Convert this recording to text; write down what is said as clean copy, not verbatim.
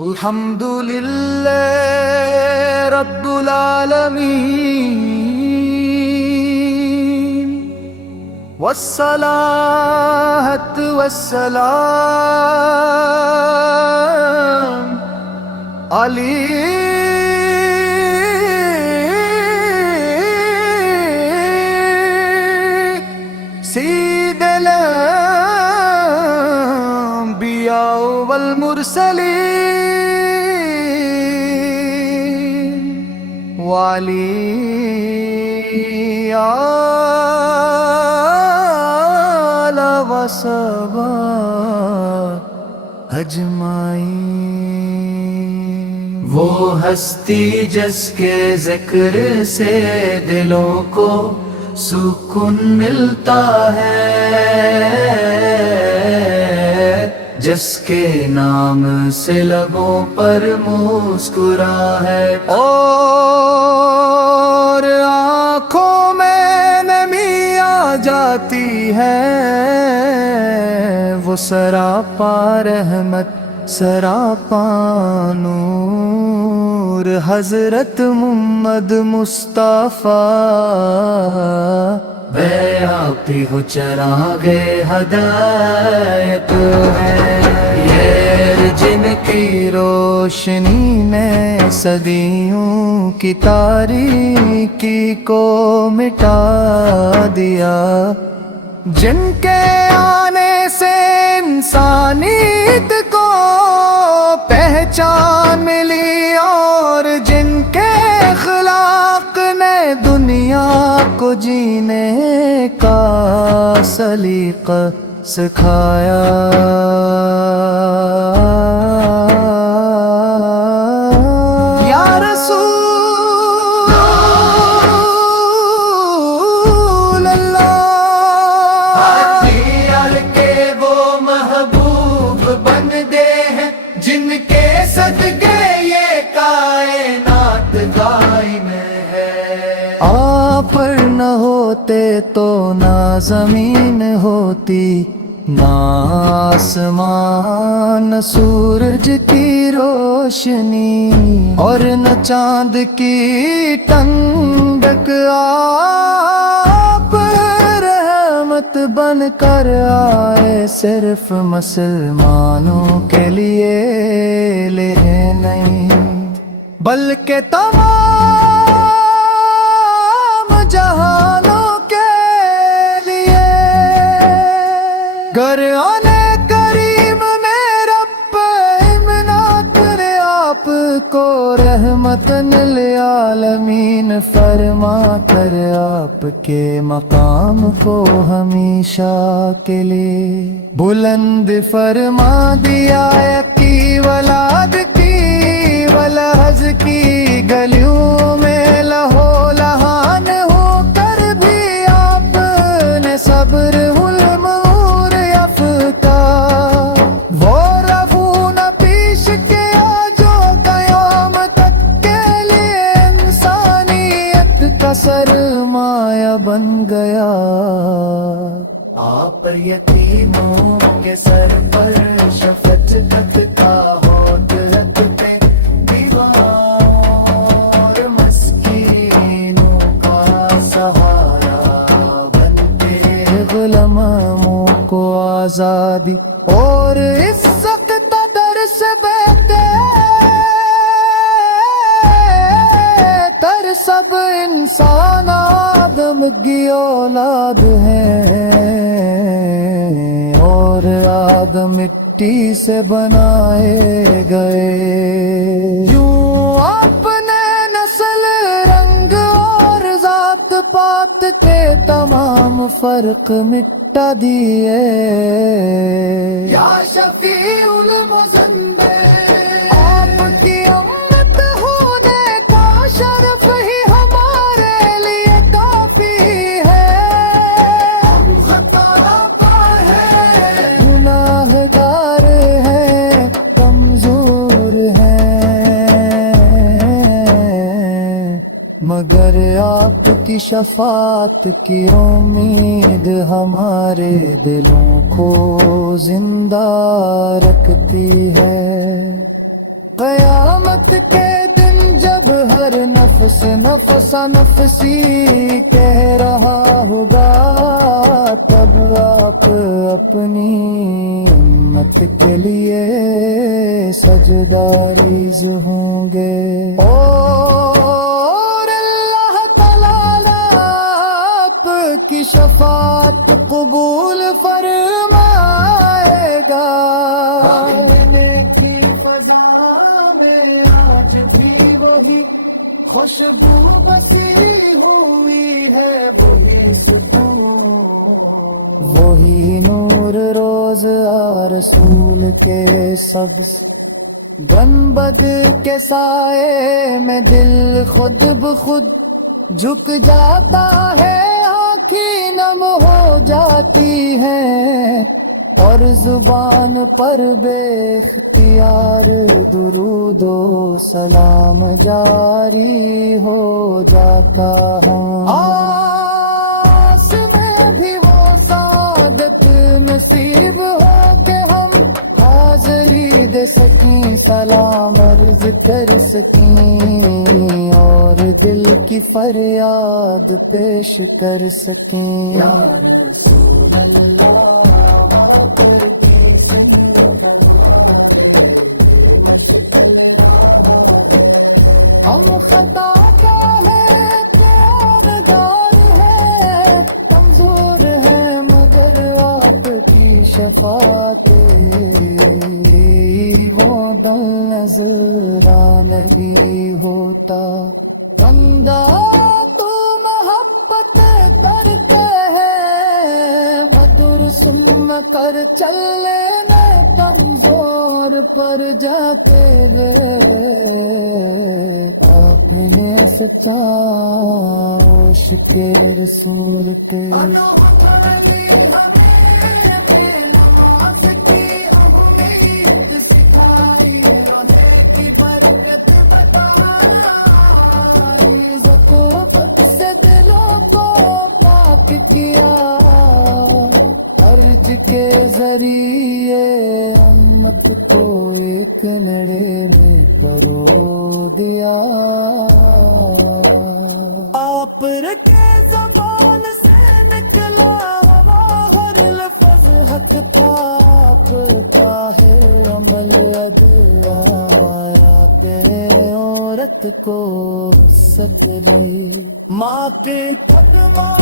الحمد لله رب العالمين والصلاة والسلام عليه سيد الأنبياء والمرسلين وعلي آل وصحبہ اجمعین۔ وہ ہستی جس کے ذکر سے دلوں کو سکون ملتا ہے، جس کے نام سے لبوں پر مسکرا ہے اور آنکھوں میں نمی آ جاتی ہے، وہ سراپا رحمت سراپا نور حضرت محمد مصطفیٰ۔ بے آپ ہی ہو چراغے ہدایت ہے، یہ جن کی روشنی نے صدیوں کی تاریکی کو مٹا دیا، جن کے آنے سے انسانیت کو پہچان ملی، اور جن کے اخلاق نے دنیا کو جینے کا سلیقہ سکھایا۔ یا رسول اللہ، ہاتھ کے وہ محبوب بندے ہیں جن کے صدقے یہ کائنات قائم ہے۔ آپ پر نہ ہوتے تو نہ زمین ہوتی، نہ آسمان نہ سورج کی روشنی، اور نہ چاند کی ٹھنڈک۔ آپ رحمت بن کر آئے صرف مسلمانوں کے لیے نہیں، بلکہ تمام جہانوں کے لیے۔ گر آنے کریم میں رب امنات نے آپ کو رحمت للعالمین فرما کر آپ کے مقام کو ہمیشہ کے لیے بلند فرما دیا۔ کی ولاد کی ولحظ کی گلیوں میں لہو لہان ہو کر بھی آپ نے صبر حلم اور یافتہ وہ روون پیش کیا جو قیامت کے لیے انسانیت کا سرمایہ بن گیا۔ آپ پر یتیموں کے سر پر شفقت کا ہوت رکھتے، دیواں اور مسکینوں کا سہارا بنتے، غلاموں کو آزادی اور عزت کا درس دیتے، تر سب انسان آدم کی اولاد ہیں، اور آدم مٹی سے بنائے گئے۔ یوں اپنے نسل رنگ اور ذات پات کے تمام فرق مٹا دیے۔ یا شفیع المذنبین، آپ کی امت ہونے کا شرف ہی ہمارے لیے کافی ہے۔ ہم خطا پار ہیں، گناہگار ہیں، کمزور ہیں، مگر آپ کی شفاعت کی امید ہمارے دلوں کو زندہ رکھتی ہے۔ قیامت کے دن جب ہر نفس نفسا نفسی کہہ رہا ہوگا، تب آپ اپنی امت کے لیے سجداریز ہوں گے، اور اللہ تعالی آپ کی شفاعت قبول فرمائے گا۔ کی فضا میں آج بھی وہی خوشبو بسی ہوئی ہے، وہی سکون، وہی نور روز رسول کے سبز گنبد کے سائے میں دل خود بخود جھک جاتا ہے، آنکھیں نم ہو جاتی ہیں، اور زبان پر بے اختیار درود و سلام جاری ہو جاتا ہے۔ آس میں بھی وہ سعادت نصیب ہو کہ ہم حاضری دے سکیں، سلام عرض کر سکیں، اور دل کی فریاد پیش کر سکیں۔ یا رسول اللہ ہم خطا کیا ہے گار ہے، کمزور ہے مگر آپ کی شفاعت وہ دل نظر نہیں ہوتا، بندہ تو محبت کرتے ہیں، مدر سن کر چلے میں کمزور پر جاتے ہوئے، آپ نے سچا عاشق رسول کے کے ذریعے امت کو ایک نڑے میں پرو دیا، آپ رکھے زبان سے نکلا ہوا ہر لفظ حق تھا، آپ کا ہے عمل ادایا پہ عورت کو سکری، ماں کے قدموں